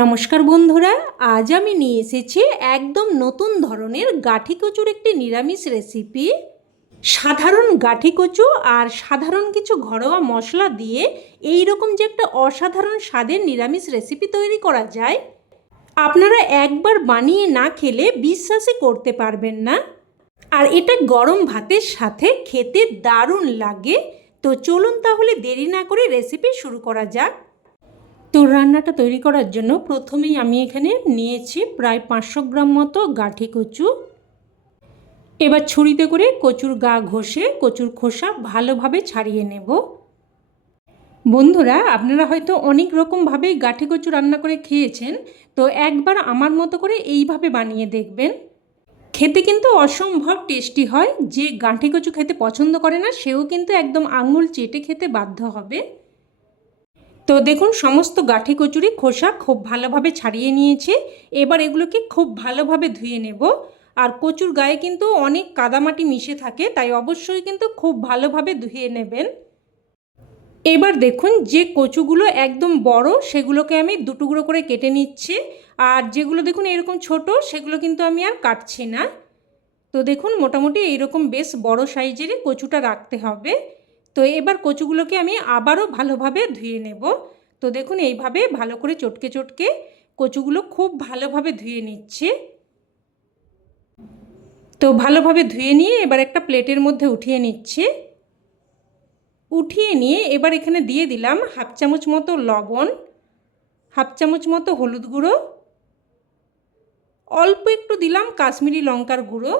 নমস্কার বন্ধুরা, আজ আমি নিয়ে এসেছি একদম নতুন ধরনের গাঠি কচুর একটি নিরামিষ রেসিপি সাধারণ গাঠি কচু আর সাধারণ কিছু ঘরোয়া মশলা দিয়ে এই রকম যে একটা অসাধারণ স্বাদের নিরামিষ রেসিপি তৈরি করা যায়, আপনারা একবার বানিয়ে না খেলে বিশ্বাসই করতে পারবেন না। আর এটা গরম ভাতের সাথে খেতে দারুণ লাগে। তো চলুন তাহলে দেরি না করে রেসিপি শুরু করা যাক। তো রান্নাটা তৈরি করার জন্য প্রথমেই আমি এখানে নিয়েছি প্রায় পাঁচশো গ্রাম মতো গাঠি কচু। এবার ছুরিতে করে কচুর গা ঘষে, কচুর খোসা ভালোভাবে ছাড়িয়ে নেব। বন্ধুরা, আপনারা হয়তো অনেক রকমভাবেই গাঠি কচু রান্না করে খেয়েছেন, তো একবার আমার মতো করে এইভাবে বানিয়ে দেখবেন। খেতে কিন্তু অসম্ভব টেস্টি হয়, যে গাঁঠি কচু খেতে পছন্দ করে না, সেও কিন্তু একদম আঙুল চেটে খেতে বাধ্য হবে। তো দেখুন, সমস্ত গাঠি কচুরি খোসা খুব ভালোভাবে ছাড়িয়ে নিয়েছে। এবার এগুলোকে খুব ভালোভাবে ধুয়ে নেব। আর কচুর গায়ে কিন্তু অনেক কাদামাটি মিশে থাকে, তাই অবশ্যই কিন্তু খুব ভালোভাবে ধুয়ে নেবেন। এবার দেখুন, যে কচুগুলো একদম বড়, সেগুলোকে আমি দুটুকরো করে কেটে নিচ্ছি। আর যেগুলো দেখুন এরকম ছোট, সেগুলো কিন্তু আমি আর কাটছি না। তো দেখুন, মোটামুটি এইরকম বেশ বড় সাইজেরই কচুটা রাখতে হবে। তো এবার কচুগুলোকে আমি আবারও ভালোভাবে ধুয়ে নেব। তো দেখুন, এইভাবে ভালো করে চটকে চটকে কচুগুলো খুব ভালোভাবে ধুয়ে নিচ্ছে। তো ভালোভাবে ধুয়ে নিয়ে এবার একটা প্লেটের মধ্যে উঠিয়ে নিচ্ছে। উঠিয়ে নিয়ে এবার এখানে দিয়ে দিলাম হাফ চামচ মতো লবণ, হাফ চামচ মতো হলুদ গুঁড়ো, অল্প একটু দিলাম কাশ্মীরি লঙ্কার গুঁড়ো,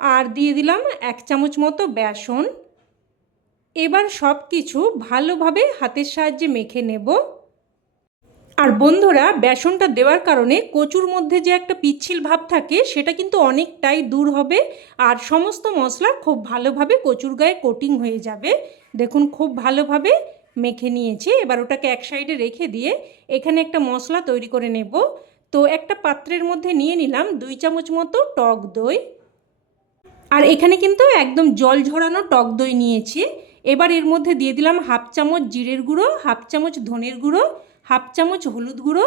আর দিয়ে দিলাম এক চামচ মতো বেসন। এবার সব কিছু ভালোভাবে হাতের সাহায্যে মেখে নেব। আর বন্ধুরা, বেসনটা দেওয়ার কারণে কচুর মধ্যে যে একটা পিচ্ছিল ভাব থাকে, সেটা কিন্তু অনেকটাই দূর হবে। আর সমস্ত মশলা খুব ভালোভাবে কচুর গায়ে কোটিং হয়ে যাবে। দেখুন, খুব ভালোভাবে মেখে নিয়েছি। এবার ওটাকে এক সাইডে রেখে দিয়ে এখানে একটা মশলা তৈরি করে নেব। তো একটা পাত্রের মধ্যে নিয়ে নিলাম দুই চামচ মতো টক দই। আর এখানে কিন্তু একদম জল ঝরানো টক দই নিয়েছি। এবার এর মধ্যে দিয়ে দিলাম হাফ চামচ জিরের গুঁড়ো, হাফ চামচ ধনের গুঁড়ো, হাফ চামচ হলুদ গুঁড়ো,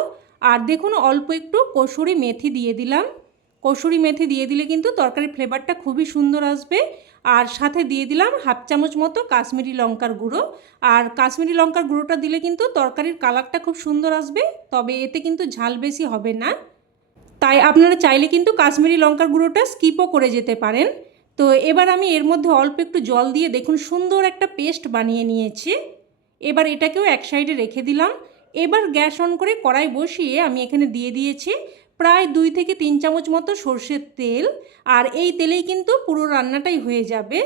আর দেখুন অল্প একটু কসুরি মেথি দিয়ে দিলাম। কসুরি মেথি দিয়ে দিলে কিন্তু তরকারির ফ্লেভারটা খুবই সুন্দর আসবে। আর সাথে দিয়ে দিলাম হাফ চামচ মতো কাশ্মীরি লঙ্কার গুঁড়ো। আর কাশ্মীরি লঙ্কার গুঁড়োটা দিলে কিন্তু তরকারির কালারটা খুব সুন্দর আসবে, তবে এতে কিন্তু ঝাল বেশি হবে না। তাই আপনারা চাইলে কিন্তু কাশ্মীরি লঙ্কার গুঁড়োটা স্কিপও করে যেতে পারেন। তো এবার আমি এর মধ্যে অল্প একটু জল দিয়ে দেখুন সুন্দর একটা পেস্ট বানিয়ে নিয়েছি। এবার এটাকেও এক সাইডে রেখে দিলাম। এবার গ্যাস অন করে কড়াই বসিয়ে আমি এখানে দিয়ে দিয়েছি প্রায় দুই থেকে তিন চামচ মতো সর্ষের তেল। আর এই তেলেই কিন্তু পুরো রান্নাটাই হয়ে যাবে।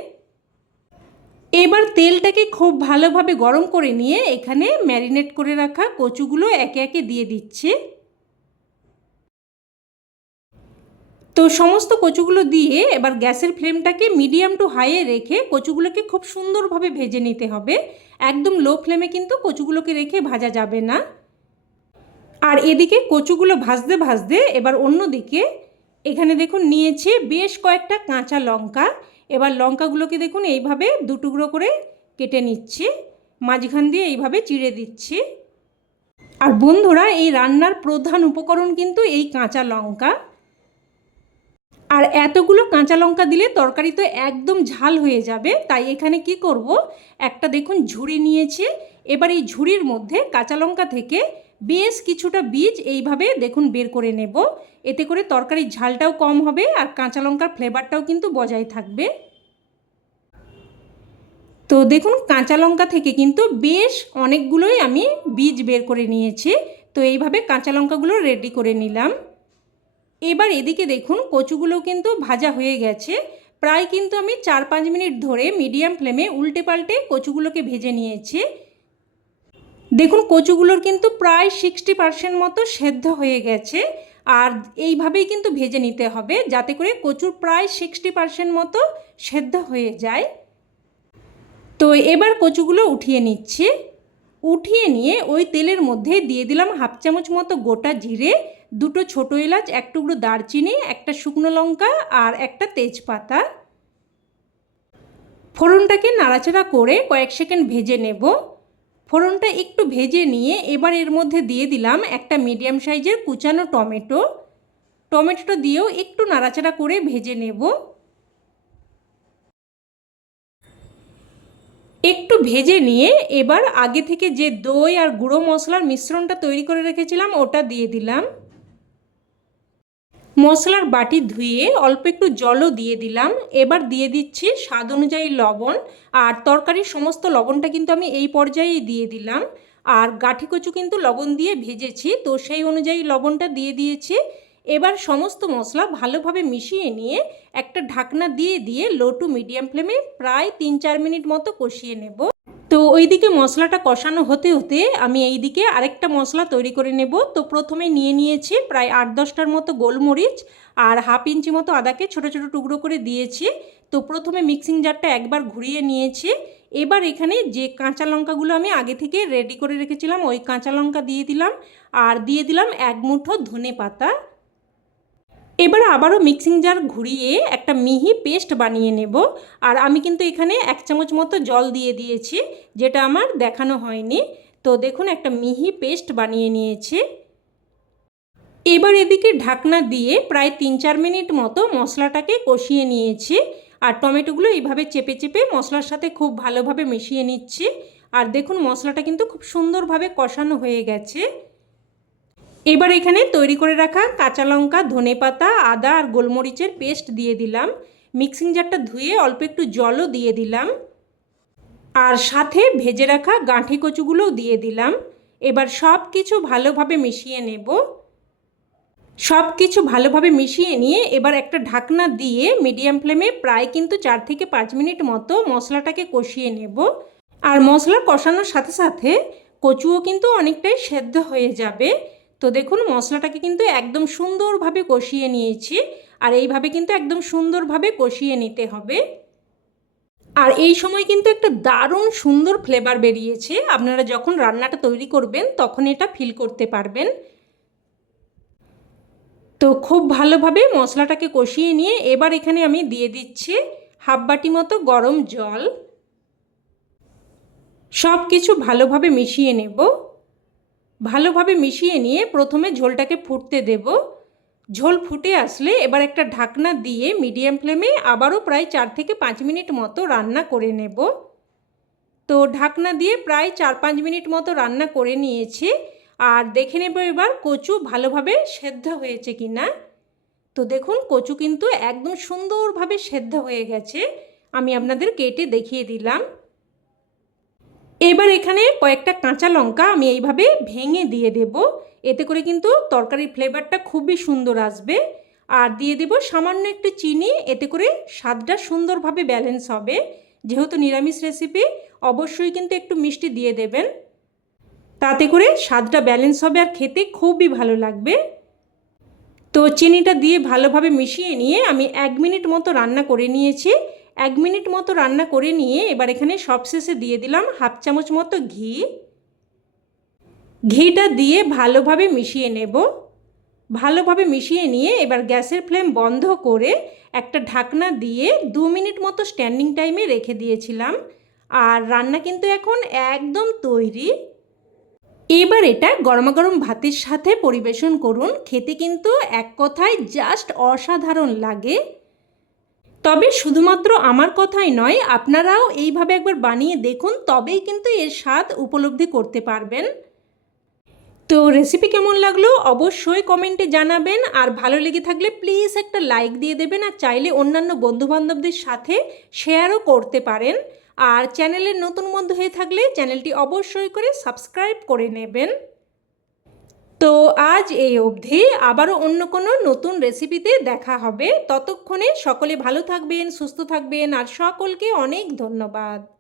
এবার তেলটাকে খুব ভালোভাবে গরম করে নিয়ে এখানে ম্যারিনেট করে রাখা কচুগুলো একে একে দিয়ে দিচ্ছে। তো সমস্ত কচুগুলো দিয়ে এবার গ্যাসের ফ্লেমটাকে মিডিয়াম টু হাইয়ে রেখে কচুগুলোকে খুব সুন্দরভাবে ভেজে নিতে হবে। একদম লো ফ্লেমে কিন্তু কচুগুলোকে রেখে ভাজা যাবে না। আর এদিকে কচুগুলো ভাজতে ভাজতে এবার অন্যদিকে এখানে দেখুন নিয়েছে বেশ কয়েকটা কাঁচা লঙ্কা। এবার লঙ্কাগুলোকে দেখুন এইভাবে দুটুকরো করে কেটে নিচ্ছে, মাঝখান দিয়ে এইভাবে চিড়ে দিচ্ছে। আর বন্ধুরা, এই রান্নার প্রধান উপকরণ কিন্তু এই কাঁচা লঙ্কা। আর এতগুলো কাঁচা লঙ্কা দিলে তরকারি তো একদম ঝাল হয়ে যাবে। তাই এখানে কি করব? একটা দেখুন ঝুড়ি নিয়েছে। এবার এই ঝুড়ির মধ্যে কাঁচা লঙ্কা থেকে বেশ কিছুটা বীজ এইভাবে দেখুন বের করে নেব। এতে করে তরকারির ঝালটাও কম হবে আর কাঁচা লঙ্কার ফ্লেভারটাও কিন্তু বজায় থাকবে। তো দেখুন কাঁচা লঙ্কা থেকে কিন্তু বেশ অনেকগুলোই আমি বীজ বের করে নিয়েছি। তো এইভাবে কাঁচা লঙ্কাগুলো রেডি করে নিলাম। এবার এদিকে দেখুন কচুগুলো কিন্তু ভাজা হয়ে গেছে। প্রায় কিন্তু আমি চার পাঁচ মিনিট ধরে মিডিয়াম ফ্লেমে উল্টে পাল্টে কচুগুলোকে ভেজে নিয়েছি। দেখুন, কচুগুলোর কিন্তু প্রায় সিক্সটি পার্সেন্ট মতো সেদ্ধ হয়ে গেছে। আর এইভাবেই কিন্তু ভেজে নিতে হবে, যাতে করে কচুর প্রায় সিক্সটি পার্সেন্ট মতো সেদ্ধ হয়ে যায়। তো এবার কচুগুলো উঠিয়ে নিচ্ছে। উঠিয়ে নিয়ে ওই তেলের মধ্যে দিয়ে দিলাম হাফ চামচ মতো গোটা জিরে দুটো ছোটো এলাচ, এক টুকরো দারচিনি, একটা শুকনো লঙ্কা আর একটা তেজপাতা। ফোড়নটাকে নাড়াচাড়া করে কয়েক সেকেন্ড ভেজে নেব। ফোড়নটা একটু ভেজে নিয়ে এবার এর মধ্যে দিয়ে দিলাম একটা মিডিয়াম সাইজের কুচানো টমেটো। টমেটোটা দিয়েও একটু নাড়াচাড়া করে ভেজে নেব। একটু ভেজে নিয়ে এবার আগে থেকে যে দই আর গুঁড়ো মশলার মিশ্রণটা তৈরি করে রেখেছিলাম, ওটা দিয়ে দিলাম। মশলার বাটি ধুয়ে অল্প একটু জলও দিয়ে দিলাম। এবার দিয়ে দিচ্ছি স্বাদ অনুযায়ী লবণ। আর তরকারির সমস্ত লবণটা কিন্তু আমি এই পর্যায়েই দিয়ে দিলাম। আর গাঠি কচু কিন্তু লবণ দিয়ে ভেজেছি, তো সেই অনুযায়ী লবণটা দিয়ে দিয়েছি। এবার সমস্ত মশলা ভালোভাবে মিশিয়ে নিয়ে একটা ঢাকনা দিয়ে দিয়ে লো টু মিডিয়াম ফ্লেমে প্রায় তিন চার মিনিট মতো কষিয়ে নেব। তো ওইদিকে মশলাটা কষানো হতে হতে আমি এই দিকে আরেকটা মশলা তৈরি করে নেব। তো প্রথমে নিয়ে নিয়েছি প্রায় আট দশটার মতো গোলমরিচ আর হাফ ইঞ্চি মতো আদাকে ছোট ছোট টুকরো করে দিয়েছি। তো প্রথমে মিক্সিং জারটা একবার ঘুরিয়ে নিয়েছি। এবার এখানে যে কাঁচা লঙ্কাগুলো আমি আগে থেকে রেডি করে রেখেছিলাম ওই কাঁচা লঙ্কা দিয়ে দিলাম। আর দিয়ে দিলাম এক মুঠো ধনে পাতা এবার আবারও মিক্সিং জার ঘুরিয়ে একটা মিহি পেস্ট বানিয়ে নেব। আর আমি কিন্তু এখানে এক চামচ মতো জল দিয়ে দিয়েছি, যেটা আমার দেখানো হয়নি। তো দেখুন, একটা মিহি পেস্ট বানিয়ে নিয়েছি। এবার এদিকে ঢাকনা দিয়ে প্রায় তিন চার মিনিট মতো মশলাটাকে কষিয়ে নিয়েছি। আর টমেটোগুলো এইভাবে চেপে চেপে মশলার সাথে খুব ভালোভাবে মিশিয়ে নিচ্ছি। আর দেখুন, মশলাটা কিন্তু খুব সুন্দরভাবে কষানো হয়ে গেছে। এবার এখানে তৈরি করে রাখা কাঁচা লঙ্কা, ধনে পাতা, আদা আর গোলমরিচের পেস্ট দিয়ে দিলাম। মিক্সিং জারটা ধুয়ে অল্প একটু জলও দিয়ে দিলাম। আর সাথে ভেজে রাখা গাঁঠি কচুগুলোও দিয়ে দিলাম। এবার সব কিছু ভালোভাবে মিশিয়ে নেব। সব কিছু ভালোভাবে মিশিয়ে নিয়ে এবার একটা ঢাকনা দিয়ে মিডিয়াম ফ্লেমে প্রায় কিন্তু চার থেকে পাঁচ মিনিট মতো মশলাটাকে কষিয়ে নেব। আর মশলা কষানোর সাথে সাথে কচুও কিন্তু অনেকটাই সেদ্ধ হয়ে যাবে। তো দেখুন, মশলাটাকে কিন্তু একদম সুন্দরভাবে কষিয়ে নিয়েছি। আর এইভাবে কিন্তু একদম সুন্দরভাবে কষিয়ে নিতে হবে। আর এই সময় কিন্তু একটা দারুণ সুন্দর ফ্লেভার বেরিয়েছে। আপনারা যখন রান্নাটা তৈরি করবেন, তখন এটা ফিল করতে পারবেন। তো খুব ভালোভাবে মশলাটাকে কষিয়ে নিয়ে এবার এখানে আমি দিয়ে দিচ্ছি হাফ বাটি মতো গরম জল। সব কিছু ভালোভাবে মিশিয়ে নেব। ভালোভাবে মিশিয়ে নিয়ে প্রথমে ঝোলটাকে ফুটতে দেব। ঝোল ফুটে আসলে এবার একটা ঢাকনা দিয়ে মিডিয়াম ফ্লেমে আবারও প্রায় চার থেকে পাঁচ মিনিট মতো রান্না করে নেব। তো ঢাকনা দিয়ে প্রায় চার পাঁচ মিনিট মতো রান্না করে নিয়েছি। আর দেখে নেব এবার কচু ভালোভাবে সেদ্ধ হয়েছে কি না তো দেখুন, কচু কিন্তু একদম সুন্দরভাবে সেদ্ধ হয়ে গেছে। আমি আপনাদের কেটে দেখিয়ে দিলাম। এবার এখানে কয়েকটা কাঁচা লঙ্কা আমি এইভাবে ভেঙে দিয়ে দেব। এতে করে কিন্তু তরকারির ফ্লেভারটা খুবই সুন্দর আসবে। আর দিয়ে দেব সামান্য একটু চিনি, এতে করে স্বাদটা সুন্দরভাবে ব্যালেন্স হবে। যেহেতু নিরামিষ রেসিপি অবশ্যই কিন্তু একটু মিষ্টি দিয়ে দেবেন। তাতে করে স্বাদটা ব্যালেন্স হবে আর খেতে খুবই ভালো লাগবে। তো চিনিটা দিয়ে ভালোভাবে মিশিয়ে নিয়ে আমি এক মিনিট মতো রান্না করে নিয়েছি। এক মিনিট মতো রান্না করে নিয়ে এবার এখানে সবশেষে দিয়ে দিলাম হাফ চামচ মতো ঘি। ঘিটা দিয়ে ভালোভাবে মিশিয়ে নেব। ভালোভাবে মিশিয়ে নিয়ে এবার গ্যাসের ফ্লেম বন্ধ করে একটা ঢাকনা দিয়ে দু মিনিট মতো স্ট্যান্ডিং টাইমে রেখে দিয়েছিলাম। আর রান্না কিন্তু এখন একদম তৈরি। এবার এটা গরমাগরম ভাতের সাথে পরিবেশন করুন। খেতে কিন্তু এক কথায় জাস্ট অসাধারণ লাগে। তবে শুধুমাত্র আমার কথাই নয়, আপনারাও এইভাবে একবার বানিয়ে দেখুন, তবেই কিন্তু এর স্বাদ উপলব্ধি করতে পারবেন। তো রেসিপি কেমন লাগল? অবশ্যই কমেন্টে জানাবেন, আর ভালো লেগে থাকলে প্লিজ একটা লাইক দিয়ে দেবেন, আর চাইলে অন্যান্য বন্ধুবান্ধবদের সাথে শেয়ারও করতে পারেন। আর চ্যানেলের নতুন বন্ধু হয়ে থাকলে চ্যানেলটি অবশ্যই করে সাবস্ক্রাইব করে নেবেন। তো আজ এই অবধি আবারও অন্য কোনো নতুন রেসিপিতে দেখা হবে। ততক্ষণে সকলে ভালো থাকবেন, সুস্থ থাকবেন, আর সকলকে অনেক ধন্যবাদ।